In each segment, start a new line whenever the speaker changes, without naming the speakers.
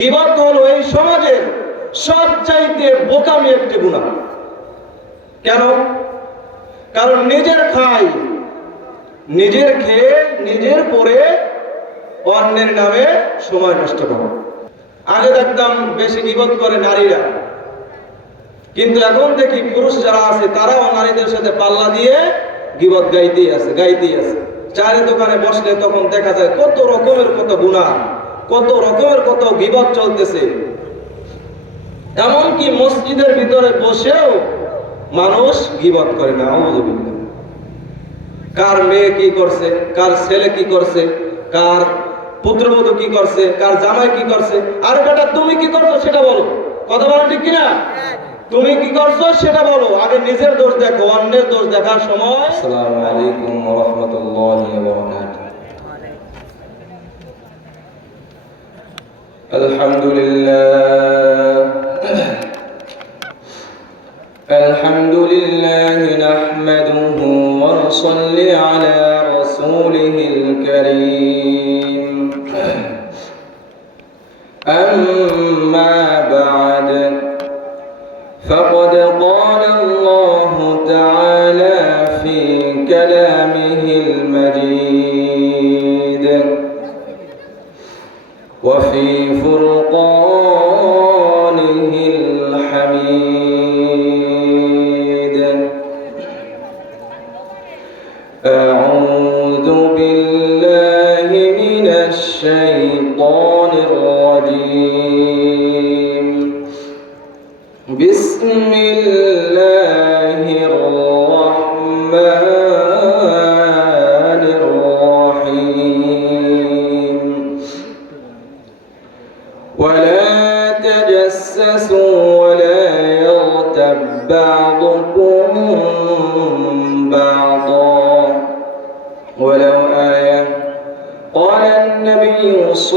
বিবাদ হলো এই সমাজের সবচাইতে বোকামি একটি গুণা। কেন? কারণ নিজের খাই নিজের খেয়ে, নিজের পরে অন্যের নামে সময় নষ্ট করা। আগে দেখতাম বেশি বিপদ করে নারীরা। কিন্তু এখন দেখি পুরুষ যারা আছে, তারাও নারীদের সাথে পাল্লা দিয়ে গিবত গাইতেই আছে গাইতেই আছে। চায়ের দোকানে বসলে তখন দেখা যায় কত রকমের কত গুণা। কত রকমের কত গিবত চলতেছে। এমনকি মসজিদের ভিতরে বসেও মানুষ গিবত করে না কার মেয়ে কি করছে, কার ছেলে কি করছে, কার পুত্রবধূ কি করছে, কার জামাই কি করছে, আর বেটা, তুমি কি করছ সেটা বলো। কথা বলো ঠিক কিনা? তুমি কি করছ সেটা বলো। আগে নিজের দোষ দেখো, অন্যের দোষ দেখার সময়। আসসালামু আলাইকুম ওয়া রাহমাতুল্লাহি ওয়া বারাকাতুহু।
الحمد لله. الحمد لله نحمده ونصلي على رسوله الكريم. أما بعد فقد قال الله وفي فرقان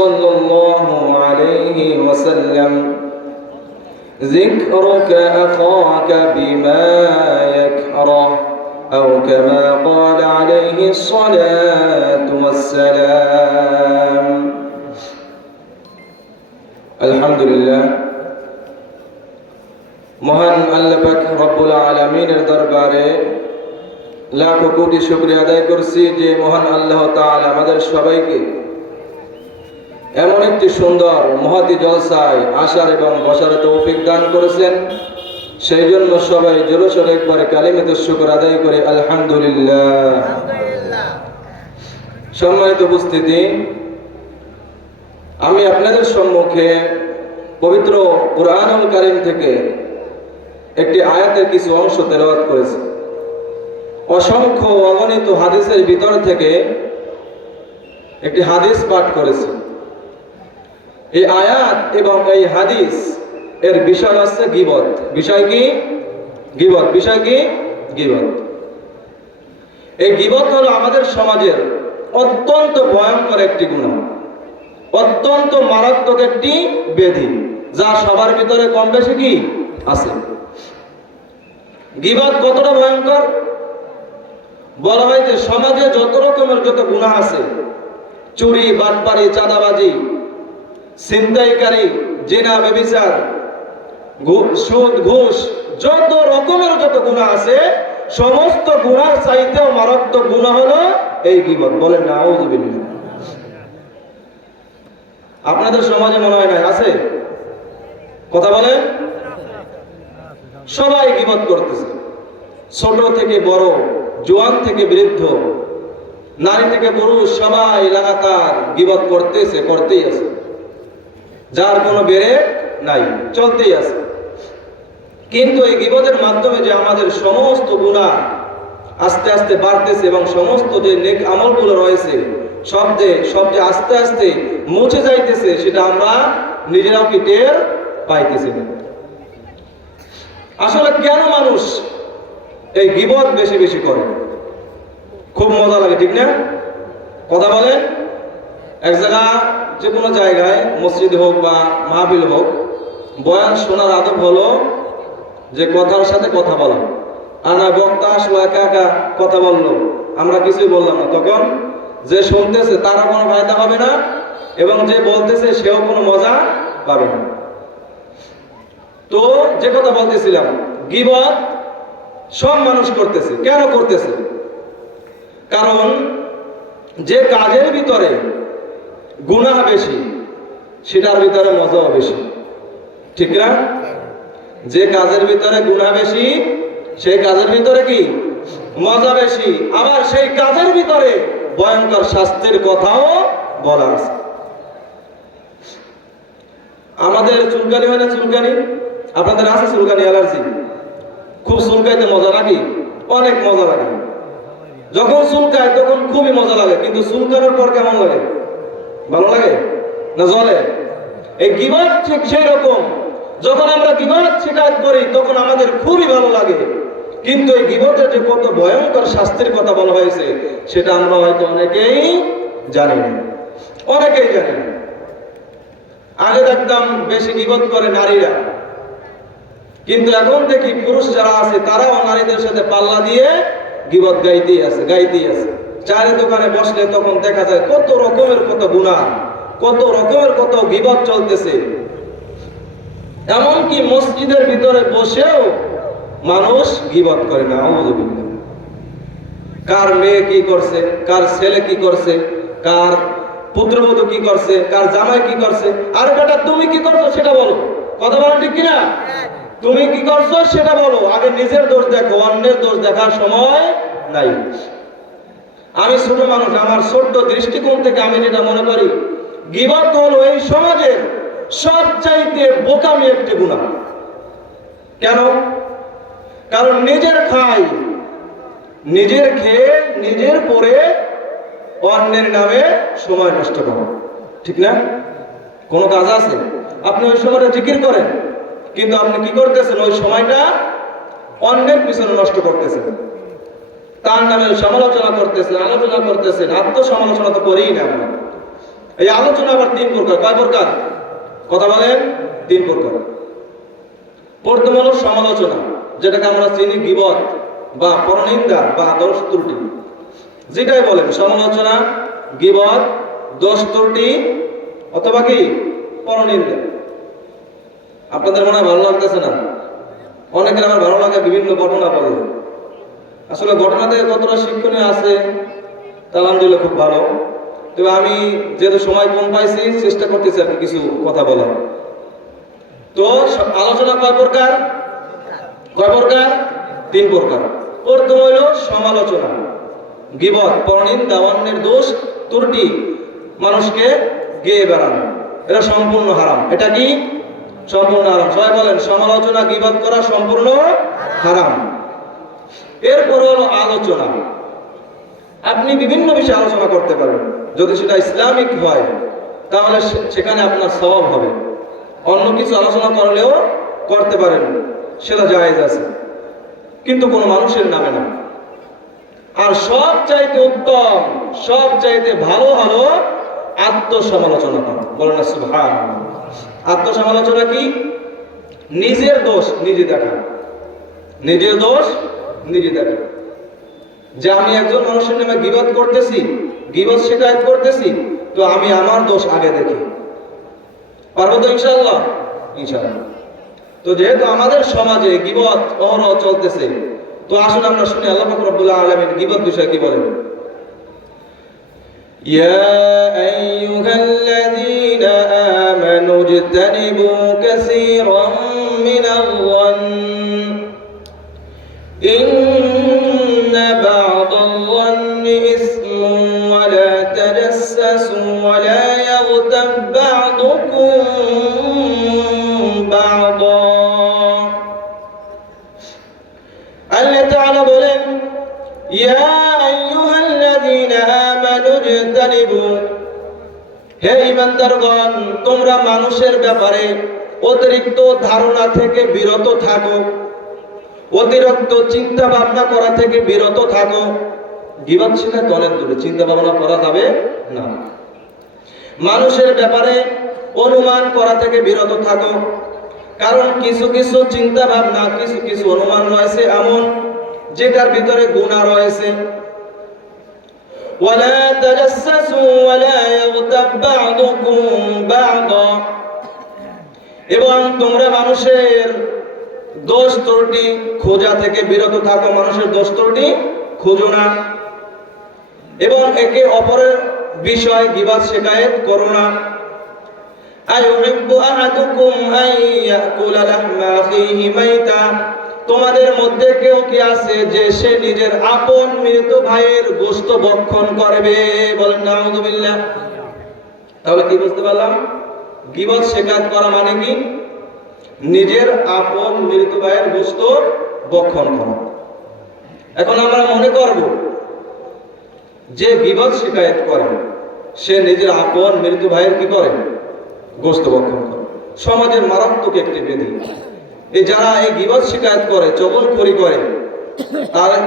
صلى الله عليه وسلم ذكرك أخاك بما يكره أو كما قال عليه الصلاة والسلام আলহামদুলিল্লাহ মহান আল্লাহ পাক রব্বুল আলামিনের দরবারে লাখো কোটি শুকরিয়া আদায় করছি যে মহান আল্লাহ তাআলা আমাদের সবাইকে এমন একটি সুন্দর মহতি জলসায় আসার এবং বসার তৌফিক দান করেছেন। সেই জন্য সবাই জোরসোর একবারে কালিমিত শুকর আদায় করে আলহামদুলিল্লাহ। সম্মানিত উপস্থিতি, আমি আপনাদের সম্মুখে পবিত্র কুরআনুল কারীম থেকে একটি আয়াতের কিছু অংশ তেলাওয়াত করেছি। অসংখ্য অগণিত হাদিসের ভিতর থেকে একটি হাদিস পাঠ করেছি। এই আয়াত এবং এই হাদিস, এর বিষয় হচ্ছে গিবত। বিষয় কি? গিবত। বিষয় কি? গিবত। এই গিবত হলো আমাদের সমাজের অত্যন্ত ভয়ঙ্কর একটি গুণ। অত্যন্ত মারাত্মক একটি ব্যাধি, যা সবার ভিতরে কম বেশি কি? আছে। গিবাদ কতটা ভয়ঙ্কর? বলা হয় যে সমাজে যত রকমের যত গুণা আছে, চুরি, বাটপারি, চাঁদাবাজি জেনা সুদ ঘুষ, যত রকমের যত গুণা আছে, সমস্ত গুণার চাইতেও মারাত্মক গুণা হলো এই বলেন না আপনাদের সমাজে মনে হয় না আছে? কথা বলেন। সবাই গিবত করতেছে। ছোট থেকে বড়, জোয়ান থেকে বৃদ্ধ, নারী থেকে পুরুষ, সবাই লাগাতার গিবত করতেছে, করতেই আছে। যার কোনো বেড়ে নাই, চলতেই আছে। কিন্তু এই গিবতের মাধ্যমে যে আমাদের সমস্ত গুণা আস্তে আস্তে বাড়তেছে এবং সমস্ত যে নেক আমলগুলো রয়েছে, সব যে আস্তে আস্তে মুছে যাইতেছে, সেটা আমরা নিজেরাও কি টের পাইতেছি আসলে কেন মানুষ এই গিবত বেশি বেশি করে? খুব মজা লাগে, ঠিক না? কথা বলেন। এক জায়গা যে কোনো জায়গায়, মসজিদ হোক বা মাহফিল হোক, বয়ান শোনার আদব হলো যে কথার সাথে কথা বলা। আর না বক্তা আসলো, একা একা কথা বলল। আমরা কিছুই বললাম না। তখন যে শুনতেছে তারা কোনো ফায়দা হবে না এবং যে বলতেছে, সেও কোনো মজা পাবে না। তো যে কথা বলতেছিলাম, গিবত সব মানুষ করতেছে। কেন করতেছে? কারণ যে কাজের ভিতরে গুনাহ বেশি, সেটার ভিতরে মজাও বেশি। ঠিক না? যে কাজের ভিতরে গুনাহ বেশি, সেই কাজের ভিতরে কি? মজা বেশি। আবার সেই কাজের ভিতরে ভয়ঙ্কর শাস্তির কথাও বলা আছে। আমাদের চুলকানি হয় না চুলকানি? আপনাদের আছে চুলকানি, অ্যালার্জি? খুব চুলকাইতে মজা নাকি? অনেক মজা লাগে। যখন চুলকায় তখন খুবই মজা লাগে, কিন্তু চুলকানোর পর কেমন লাগে? ভালো লাগে? না জলে? এই গিবাদ ঠিক সেই রকম যখন আমরা গিবাদ শিকায়ত করি, তখন আমাদের খুবই ভালো লাগে। কিন্তু এই গিবতের যে কত ভয়ঙ্কর শাস্তির কথা বলা হয়েছে, সেটা আমরা হয়তো অনেকেই জানি না। অনেকেই জানি না। আগে দেখতাম বেশি গিবত করে নারীরা। কিন্তু এখন দেখি পুরুষ যারা আছে, তারাও নারীদের সাথে পাল্লা দিয়ে গিবত গাইতেই আছে গাইতেই আছে। চারি দোকানে বসলে তখন দেখা যায় কত রকমের কত গুণা কত রকমের কত গিবত চলতেছে। এমনকি মসজিদের ভিতরে বসেও মানুষ গিবত করে না কার মেয়ে কি করছে, কার ছেলে কি করছে, কার পুত্রবধূ কি করছে, কার জামাই কি করছে, আর বেটা, তুমি কি করছ সেটা বলো। কথা বলো ঠিক কিনা? তুমি কি করছ সেটা বলো। আগে নিজের দোষ দেখো, অন্যের দোষ দেখার সময় নাই। আমি ছোট মানুষ, আমার ছোট্ট দৃষ্টিকোণ থেকে আমি যেটা মনে করি, গিবত হলো এই সমাজের সবচাইতে বোকামি একটি গুণা। কেন? কারণ নিজের খাই, নিজের খেয়ে, নিজের পরে অন্যের নামে সময় নষ্ট করা। ঠিক না? কোনো কাজ আছে? আপনি ওই সময়টা জিকির করেন, কিন্তু আপনি কি করতেছেন? ওই সময়টা অন্যের পিছনে নষ্ট করতেছেন। তার নামে সমালোচনা করতেছেন, আলোচনা করতেছেন? আত্মসমালোচনা তো করেই না এই আলোচনা আবার তিন প্রকার। কয় প্রকার? কথা বলেন, তিন প্রকার। প্রথম হলো সমালোচনা, যেটাকে আমরা চিনি গিবত বা পরনিন্দা বা দোষ ত্রুটি। যেটাই বলেন, সমালোচনা গিবত দোষ ত্রুটি অথবা কি? পরনিন্দা। আপনাদের মনে হয় ভালো লাগতেছে না? অনেকের আমার ভালো লাগে, বিভিন্ন ঘটনা বলে। আসলে ঘটনা থেকে কতটা শিক্ষণীয় আছে আলহামদুলিল্লাহ খুব ভালো। তবে আমি যেহেতু সময় কম পাইছি, চেষ্টা করতেছি আর কিছু কথা বলার। তো আলোচনা কয় প্রকার? কয় প্রকার? তিন প্রকার। প্রথম হইল সমালোচনা। গিবত, পরনিন্দা, অন্যের দোষ, ত্রুটি, মানুষকে গেয়ে বেড়ানো। এটা সম্পূর্ণ হারাম। এটা কি? সম্পূর্ণ হারাম। সবাই বলেন, সমালোচনা, গিবত করা সম্পূর্ণ হারাম। এরপর হলো আলোচনা। আপনি বিভিন্ন বিষয়ে আলোচনা করতে পারেন। যদি সেটা ইসলামিক হয়, তাহলে সেখানে আপনার সওয়াব হবে। অন্য কিছু আলোচনা করলেও করতে পারেন, সেটা জায়েজ আছে। কিন্তু কোনো মানুষের নামে না। আর সব চাইতে উত্তম সব চাইতে ভালো হলো আত্মসমালোচনা বলেন না আত্মসমালোচনা কি? নিজের দোষ নিজে দেখা। নিজের দোষ নিজে দেখা যে আমি একজন মানুষের নামে গিবত করতেছি গিবত শিকায়ত করতেছি তো আমি আমার দোষ আগে দেখি পারবো তো ইনশাল্লাহ ইনশাল্লাহ তো যেহেতু আমাদের সমাজে গিবত অহরহ চলতেছে তো আসুন আমরা শুনি আল্লাহ পাক রব্বুল আলামিন গিবত বিষয়ে কি বলেন يا أيها الذين آمنوا اجتنبوا كثيرا من الظن হে ঈমানদারগণ তোমরা মানুষের ব্যাপারে অতিরিক্ত ধারণা থেকে বিরত থাকো। অতিরিক্ত চিন্তা ভাবনা করা থেকে বিরত থাকো। গিবাদ শিখায় অনেক দূরে চিন্তা ভাবনা করা যাবে না। মানুষের ব্যাপারে অনুমান করা থেকে বিরত থাকো। কারণ কিছু কিছু চিন্তা ভাবনা কিছু কিছু অনুমান রয়েছে এমন, যেটার ভিতরে গুণা রয়েছে। ولا تجسسوا ولا يغتب بعضكم بعضا
এবং তোমরা মানুষের দোষ ত্রুটি খোঁজা থেকে বিরত থাকো মানুষের দোষ ত্রুটি খোঁজো না এবং একে অপরের বিষয় গিবাদ শেখায়ত করো না আইউহিব্বু আহাদুকুম আন ইয়াকুলা লাহমা আখিহি মাইতা তোমাদের মধ্যে কেউ কি আছে যে সে নিজের আপন মৃত ভাইয়ের গোশত ভক্ষণ করবে? বলেন না নাউযুবিল্লাহ তাহলে কি বুঝতে পারলাম? গিবত শেখাত করা মানে কি? নিজের আপন মৃত ভাইয়ের গোস্ত বক্ষণ করা। এখন আমরা মনে করব, যে বিবাদ শিকায়ত করে, সে নিজের আপন মৃত্যু ভাইয়ের কি করে? গোস্ত ভক্ষণ করে। সমাজের মারাত্মক একটি বেদি এই যারা এই বিবাদ শিকায়ত করে চবল করি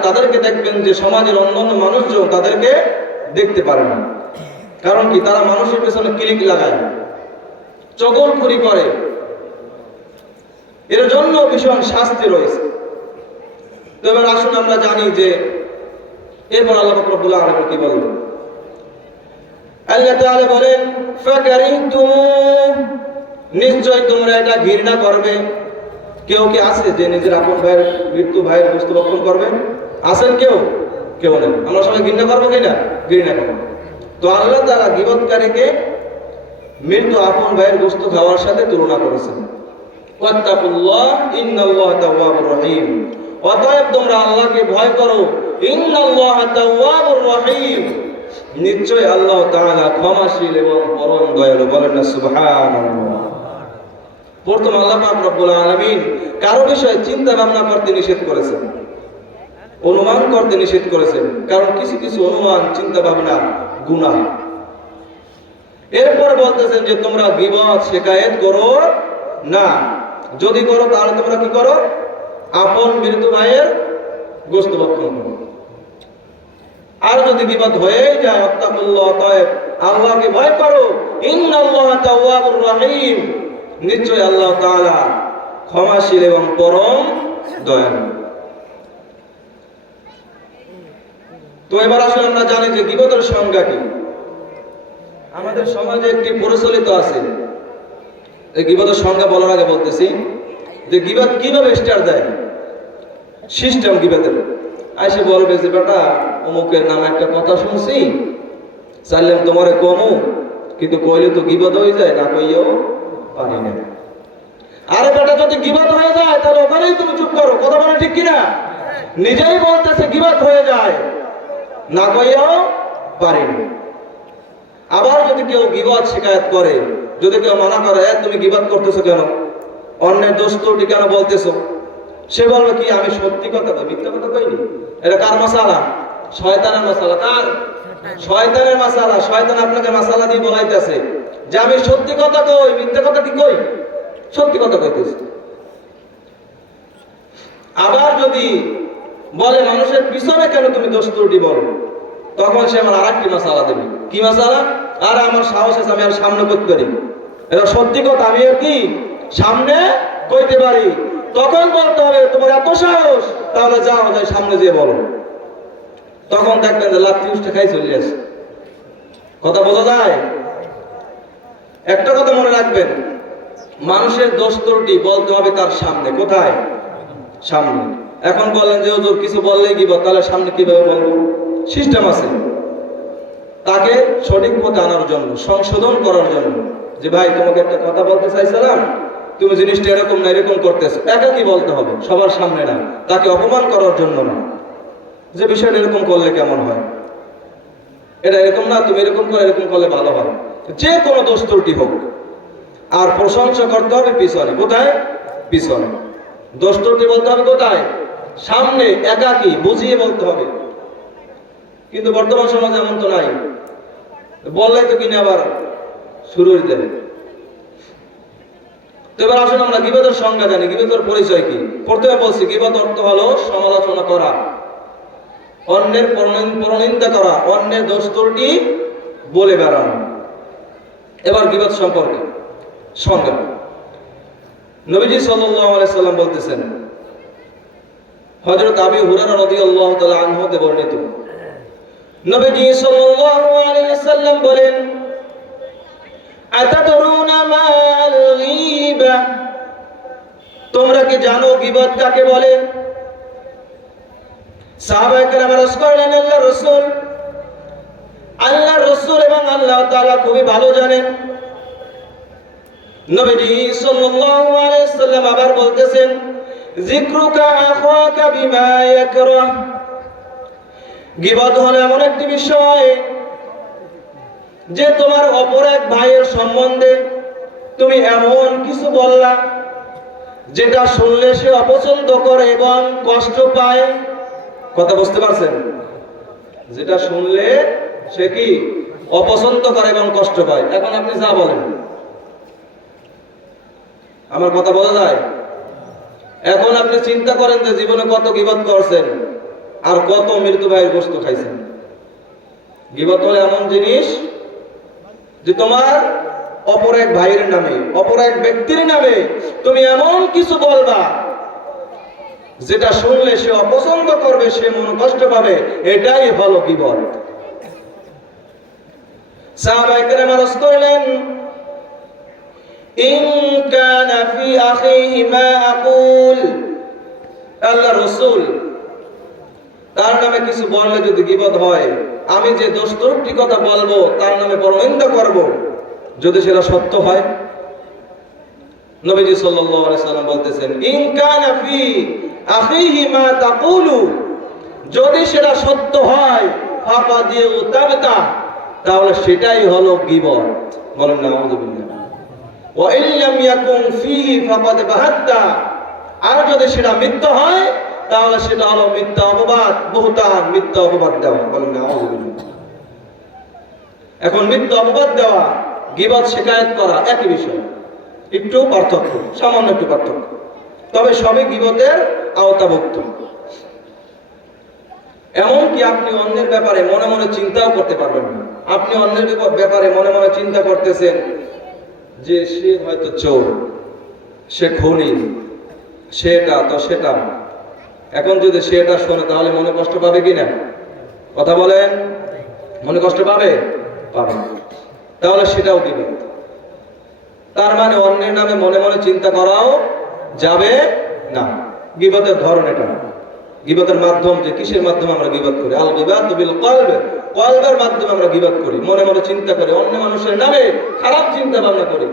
তাদেরকে দেখবেন যে সমাজের অন্যান্য মানুষজন তাদেরকে দেখতে পারে না। কারণ কি? তারা মানুষের পেছনে ক্লিক লাগায়। চগল করি করে। এর জন্য ভীষণ শাস্তি রয়েছে। তো এবার আসুন আমরা জানি যে এরপর আল্লাহ রব্বুল আলামিন কি বলবেন আল্লাহ তাআলা বলেন নিশ্চয় তোমরা এটা ঘৃণা করবে। কেউ কি আছে যে নিজের আপন ভাইয়ের মৃত্যু ভাইয়ের বস্তু রক্ষণ করবেন? আছেন কেউ? কেউ নেই। আমরা সবাই ঘৃণা করব কিনা ঘৃণা করব। তো আল্লাহ তারা গিবৎকারীকে মৃত্যু আপন ভাইয়ের বস্তু খাওয়ার সাথে তুলনা করেছেন। অতএব তোমরা আল্লাহকে ভয় করো। নিশ্চয় আল্লাহ তাআলা ক্ষমাশীল এবং পরম দয়ালু। বলেন না, সুবহানাল্লাহ। প্রথম আল্লাহ পাক রব্বুল আলামিন কারও বিষয়ে চিন্তা ভাবনা করতে নিষেধ করেছেন। অনুমান করতে নিষেধ করেছেন। কারণ কিছু কিছু অনুমান, চিন্তা ভাবনা গুনাহ। এরপর বলতেছেন যে, তোমরা বিবাদ শেখায়ত করো না। যদি করো, তাহলে তোমরা কি করো? আপন মৃত ভাইয়ের গোস্ত ভক্ষণ করো। আর যদি বিপদ হয়ে যায় অত্তাকুল্লাহ তয়েব আল্লাহকে ভয় করো। ইন্নাল্লাহ তাওয়াবুর রহিম। নিশ্চয় আল্লাহ তাআলা ক্ষমাশীল এবং পরম দয়ালু। তো এবার আসলে আমরা জানি যে গিবতের সংজ্ঞা কি। আমাদের সমাজে একটি প্রচলিত আছে। এই গিবতের সংজ্ঞা বলার আগে বলতেছি যে গিবত কীভাবে স্টার দেয়? সিস্টেম গিবতের আইসে বলবে যে, বেটা, অমুকের নামে একটা কথা শুনছি। চাইলাম তোমারে কমু, কিন্তু কইলে তো গিবত হয়ে যায়, না কইও পারি না আরে বেটা যদি গিবত হয়ে যায় তাহলে ওখানেই তুমি চুপ করো। কথা বলে ঠিক কিনা? নিজেই বলতেছে গিবত হয়ে যায়। না কইও পারি আবার যদি কেউ গিবাদ শিকায়ত করে যদি কেউ মানা করে "এ, তুমি গিবাদ করতেছো কেন? অন্যের দোষ ত্রুটি কেন বলতেছো? সে বলবে কি আমি সত্যি কথা মিথ্যা কথা কইনি? এটা কার মশালা? শয়তানের মশালা। কার? শয়তানের মশালা শয়তান আপনাকে মশালা দিয়ে বলাইতেছে। যে আমি সত্যি কথা কই, মিথ্যা কথা কি কই? সত্যি কথা কইতেছি। আবার যদি বলে, মানুষের পিছনে কেন তুমি দোষ ত্রুটি বলো? তখন সে আমার আর একটি মশালা দেবে। কি মশালা আর, আমার সাহস আছে, আমি আর সামনে করতে পারি এটা সত্যি কথা, আমি আর কি সামনে কইতে পারি? তখন বলতে হবে, তোমার এত সাহস, তাহলে যাও, যাই সামনে যেয়ে বলো। তখন দেখবেন যে লাত্তি উঠে খাই চলে আসে। কথা বোঝা যায়? একটা কথা মনে রাখবেন, মানুষের দোষ ত্রুটি বলতে হবে তার সামনে। কোথায়? সামনে। এখন বলেন যে ওজোর কিছু বললেই কি তাহলে সামনে কীভাবে বলব? সিস্টেম আছে। তাকে সঠিক পথে আনার জন্য, সংশোধন করার জন্য। যে, ভাই, তোমাকে একটা কথা বলতে চাইছিলাম, তুমি জিনিসটা এরকম না, এরকম করতেছো। একা কি বলতে হবে, সবার সামনে না। তাকে অপমান করার জন্য না। যে বিষয়টা এরকম করলে কেমন হয়? এটা এরকম না, তুমি এরকম করে এরকম করলে ভালো হয়। যে কোনো দোষ ত্রুটি হোক। আর প্রশংসা করতে হবে পিছনে। কোথায়? পিছনে। দোষ ত্রুটি বলতে হবে কোথায়? সামনে, একাকি, বুঝিয়ে বলতে হবে। কিন্তু বর্তমান সমাজে এমন তো নাই। বললে তো কিনে আবার শুরু হয়ে যাবে। তো এবার আসুন আমরা গিবতের সংজ্ঞা জানি। গিবতের পরিচয় কি? প্রথমে বলছি, গিবত অর্থ হলো সমালোচনা করা। অন্যের পরনিন- পরনিন্দা করা, অন্যের দোষ বলে বেড়ানো। এবার গিবত সম্পর্কে সংজ্ঞা। নবীজি সাল্লাম বলতেছেন, হযরত আবি হুরায়রা রাদিয়াল্লাহু তাআলা আনহু হতে বর্ণিত, নবীজি সাল্লাম বলেন গীবা? কি জানো গিবত কাকে বলে? করলেন আল্লাহ রসুল। আল্লাহ রসুল এবং আল্লাহ তাআলা খুবই ভালো জানেন। আবার বলতেছেন এমন একটি বিষয় যে তোমার অপর এক ভাইয়ের সম্বন্ধে তুমি এমন কিছু বললা, যেটা শুনলে সে অপছন্দ করে এবং কষ্ট পায়। কথা বুঝতে পারছেন? যেটা শুনলে সে কি অপছন্দ করে এবং কষ্ট পায়? এখন আপনি যা বলেন। আমার কথা বলা যায়? এখন আপনি চিন্তা করেন যে জীবনে কত গিবত করছেন আর কত মৃত্যু ভাইয়ের গোস্ত খাইছেন। গিবত হলো এমন জিনিস যে তোমার অপর এক ভাইয়ের নামে, অপর এক ব্যক্তির নামে তুমি এমন কিছু বলবা যেটা শুনলে সে অপছন্দ করবে, সে মন কষ্ট পাবে, এটাই হলো সাহাবায়ে কেরাম করলেন তার নামে কিছু বললে যদি গিবত হয়, আমি যে দোষটি কথা বলব, তার নামে পরনিন্দা করব। যদি সেটা সত্য হয় নবীজি সাল্লাল্লাহু আলাইহি সাল্লাম বলতেছেন, ইন কানা ফি আখিহি মা তাকুলু যদি সেটা সত্য হয় ফাকাদিউ তাবতা, তাহলে সেটাই হলো গিবত বলেন না আউযুবিল্লাহ ওয়া ইল্লাম ইয়াকুন ফিহি ফাকাদ বাহাত্তা, আর যদি সেটা মিথ্যা হয়, তাহলে সেটা হলো মিথ্যা অপবাদ বহুতান মিথ্যা অপবাদ দেওয়া। বলেন না এখন মিথ্যা অপবাদ দেওয়া গিবত শিকায়ত করা একই বিষয়। একটু পার্থক্য, সামান্য একটু পার্থক্য। তবে সবই গিবতের আওতাভুক্ত। এমনকি আপনি অন্যের ব্যাপারে মনে মনে চিন্তাও করতে পারবেন না। আপনি অন্যের ব্যাপারে মনে মনে চিন্তা করতেছেন যে সে হয়তো চোর, সে খুনি, সেটা তো সেটা এখন যদি সে এটা শোনে, তাহলে মনে কষ্ট পাবে কি না? কথা বলেন? মনে কষ্ট পাবে? পাবে তাহলে সেটাও দিবে তার মানে অন্যের নামে মনে মনে চিন্তা করাও যাবে না। গিবতের ধরন এটা। গিবতের মাধ্যম যে কিসের মাধ্যমে আমরা গিবত করি? আল গিবাত বিল কলব। কলবের মাধ্যমে আমরা গিবত করি। মনে মনে চিন্তা করি। অন্য মানুষের নামে খারাপ চিন্তা ভাবনা করি।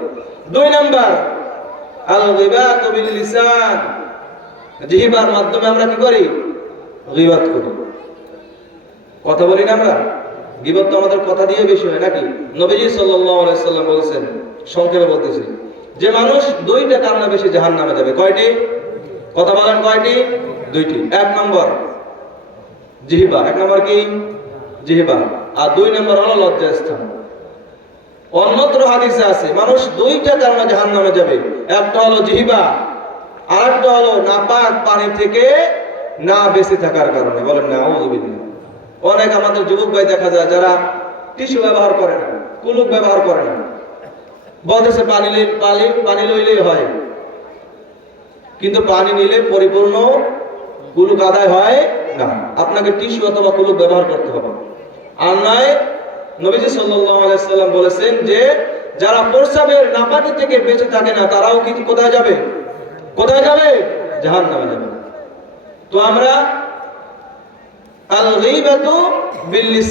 দুই নাম্বার, আল গিবাত বিল লিসান। জিহিবার মাধ্যমে আমরা কি করি? গিবাত করি। কথা বলি না আমরা? গিবত তো আমাদের কথা দিয়ে বেশি হয় নাকি? নবীজি সাল্লাল্লাহু আলাইহি সাল্লাম বলেছেন সংক্ষেপে বলতেছি। যে মানুষ দুইটা কারণে বেশি জাহান নামে যাবে। কয়টি? কথা বলেন, কয়টি? দুইটি। এক নম্বর, জিহিবা। এক নম্বর কি? জিহিবা। আর দুই নম্বর হলো লজ্জাস্থান। অন্যত্র হাদিসে আছে, মানুষ দুইটা কারণে জাহান নামে যাবে। একটা হলো জিহিবা আর একটা হলো নাপাক পানি থেকে না বেঁচে থাকার কারণে। বলেন না অনেক আমাদের যুবক ভাই দেখা যায় যারা টিস্যু ব্যবহার করে না কুলুক ব্যবহার করে না। বলতেছে, পানি পানি পানি লইলেই হয়। কিন্তু পানি নিলে পরিপূর্ণ কুলুক আদায় হয় না। আপনাকে টিস্যু অথবা কুলুক ব্যবহার করতে হবে। আর নয়, নবীজি সাল্লাম বলেছেন যে, যারা প্রস্রাবের নাপাকি থেকে বেঁচে থাকে না, তারাও কি কোথায় যাবে? কোথায় যাবে? জাহান্নামে যাবে। তো আমরা আল বিল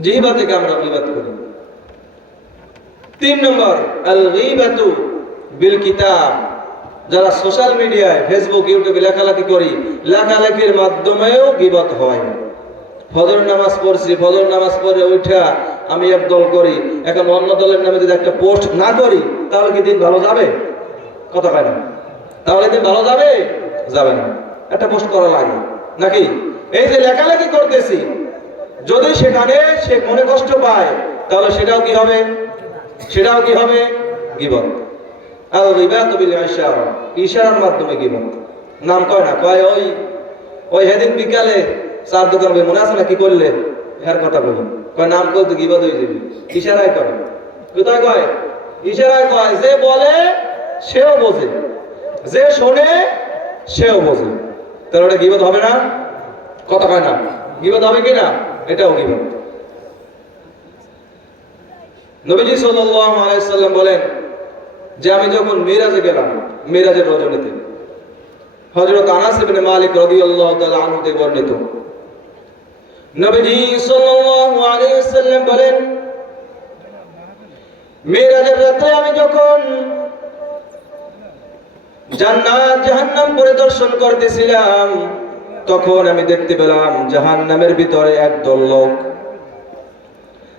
জিহ্বা থেকে আমরা করি তিন নম্বর বিল কিতাব যারা সোশ্যাল মিডিয়ায় ফেসবুক ইউটিউবে লেখালেখি করি, লেখালেখির মাধ্যমেও গীবাত হয়। ফজর নামাজ পড়ছি, ফজর নামাজ পড়ে উঠা আমি এক দল করি, এখন অন্য দলের নামে যদি একটা পোস্ট না করি, তাহলে কি দিন ভালো যাবে? কথা কয় না। তাহলে দিন ভালো যাবে? যাবে না। একটা পোস্ট করা লাগে। নাকি? এই যে লেখালেখি করতেছি, যদি সেখানে সে মনে কষ্ট পায়, তাহলে সেটাও কি হবে? সেটাও কি হবে গিবত। আল গিবাত বিল ইশারা। ইশারার মাধ্যমে গিবত। নাম কয় না? কয় ওই ওই সেদিন বিকালে চার দোকান মনে আছে না কি করলে? এর কথা বলি কয়, নাম করতে গিবত হয়ে যাবি। ইশারায় করে কোথায় কয়? ইশারায় কয়, যে বলে, সেও বোঝে। যে শোনে, সেও বোঝে। তাহলে ওটা গিবত হবে না? কথা কয় না। গিবত হবে কি না? এটাও গিবত। নবীজি সাল্লাল্লাহু আলাইহি সাল্লাম বলেন
যে আমি যখন মিরাজে গেলাম, মিরাজের রজনীতে, হযরত আনাস ইবনে মালিক রাদিয়াল্লাহু তাআলা আনহু থেকে বর্ণিত। নবীজি সাল্লাল্লাহু আলাইহি ওয়াসাল্লাম বলেন, মিরাজের রাতে আমি যখন জান্নাত জাহান্নাম পরিদর্শন করতেছিলাম, তখন আমি দেখতে পেলাম জাহান্নামের ভিতরে একদল লোক।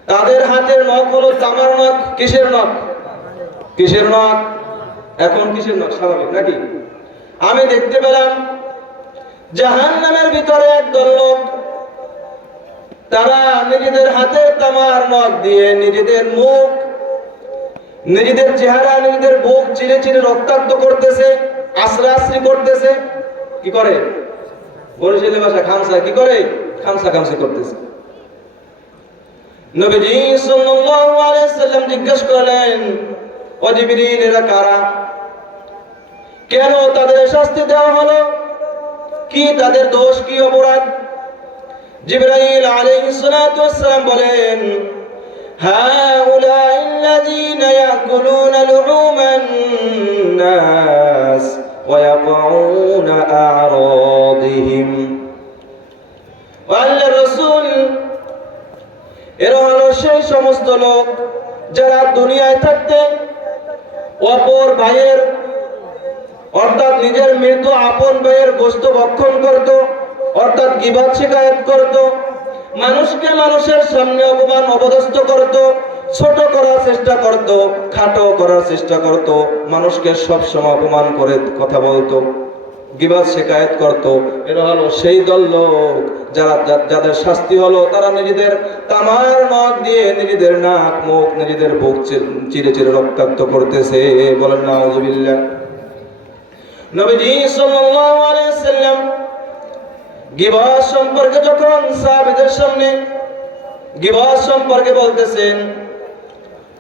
তাদের হাতের নখ হলো তামার নখ। কিসের নখ? কিসের নখ? এখন কিসের নখ? স্বাভাবিক, নাকি? আমি দেখতে পেলাম জাহান্নামের ভিতরে একদল লোক, তারা নিজেদের হাতে তামার নখ দিয়ে নিজেদের মুখ, নিজেদের চেহারা, নিজেদের বুক চিরে চিরে রক্তাক্ত করতেছে, আশ্রা আশ্রি করতেছে। কি করে? বরিশালী ভাষা খামসা, কি করে? খামসা, খামসি করতেছে। নবীজি সাল্লাল্লাহু আলাইহি সাল্লাম জিজ্ঞেস করলেন ও জিবরিল এরা কারা কেন তাদের শাস্তি দেওয়া হলো কি তাদের দোষ কি অপরাধ জিবরাইল আলাইহিস সালাতু ওয়াসসালাম বলেন هؤلاء الذين يأكلون لحوم الناس ويقعون أعراضهم আল্লাহ রসুল এরা হলো সেই সমস্ত লোক যারা দুনিয়ায় থাকতে অপর ভাইয়ের অর্থাৎ নিজের মৃত আপন ভাইয়ের গোস্ত ভক্ষণ করত, অর্থাৎ গিবাদ শিকায়ত করত, মানুষকে মানুষের সামনে অপমান অপদস্থ করত, ছোট করার চেষ্টা করত, খাটো করার চেষ্টা করত, মানুষকে সব সময় অপমান করে কথা বলতো। গিবাদ শিকায়ত করত। এরা হলো সেই দল লোক যারা যাদের শাস্তি হলো, তারা নিজেদের তামার নখ দিয়ে নিজেদের নাক মুখ নিজেদের বুক চিরে চিরে রক্তাক্ত করতেছে। বলেন না নবীজি সাল্লাল্লাহু আলাইহি সাল্লাম গিবত সম্পর্কে যখন সাহাবীদের সামনে গিবত সম্পর্কে বলতেছেন,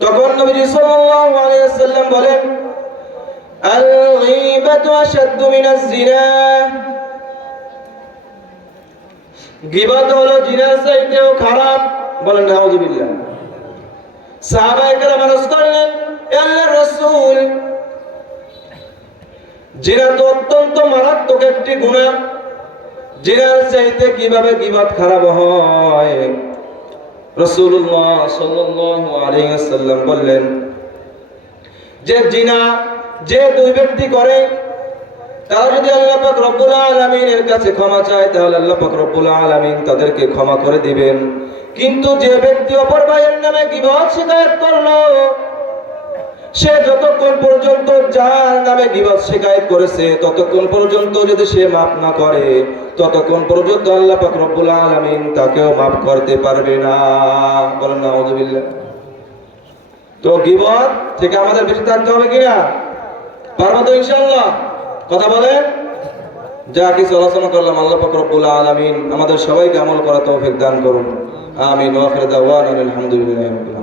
তখন নবীজি সাল্লাল্লাহু আলাইহি সাল্লাম বলেন গীবাতু আশাদ্দু মিনাজ জিনা। গিবত হলো জিনার চাইতেও খারাপ, বলেন নাউযুবিল্লাহ সাহাবায়ে কেরাম আরজ করলেন আল্লাহর রাসূল, জিনা তো অত্যন্ত মারাত্মক একটি গুণা। জিনার চাইতে কীভাবে গিবাত খারাপ হয়? রসুল্লাহ সাল্লাল্লাহু আলাইহি ওয়াসাল্লাম বললেন, যে জিনা যে দুই ব্যক্তি করে, তারা যদি আল্লাহ পাক রব্বুল আলামিনের কাছে ক্ষমা চায়, তাহলে আল্লাহ পাক রব্বুল আলামিন তাদেরকে ক্ষমা করে দিবেন। কিন্তু যে ব্যক্তি অপর ভাইয়ের নামে গিবত শিকায়ত করল, সে যতক্ষণ পর্যন্ত যার নামে গিবাদ শিকায়ত করেছে, ততক্ষণ পর্যন্ত যদি সে মাফ না করে, ততক্ষণ পর্যন্ত আল্লাহ পাক রব্বুল আলামিন তাকেও মাফ করতে পারবে না। বলেন না তো গিবত থেকে আমাদের বেঁচে থাকতে হবে কিনা? পারব তো ইনশাআল্লাহ। কথা বলেন? যা কিছু আলোচনা করলাম, আল্লাহ পাক আলমিন আমাদের সবাইকে আমল করা তৌফিক দান করুন। আমিন। ওয়া আখির দাওয়ানা আলহামদুলিল্লাহি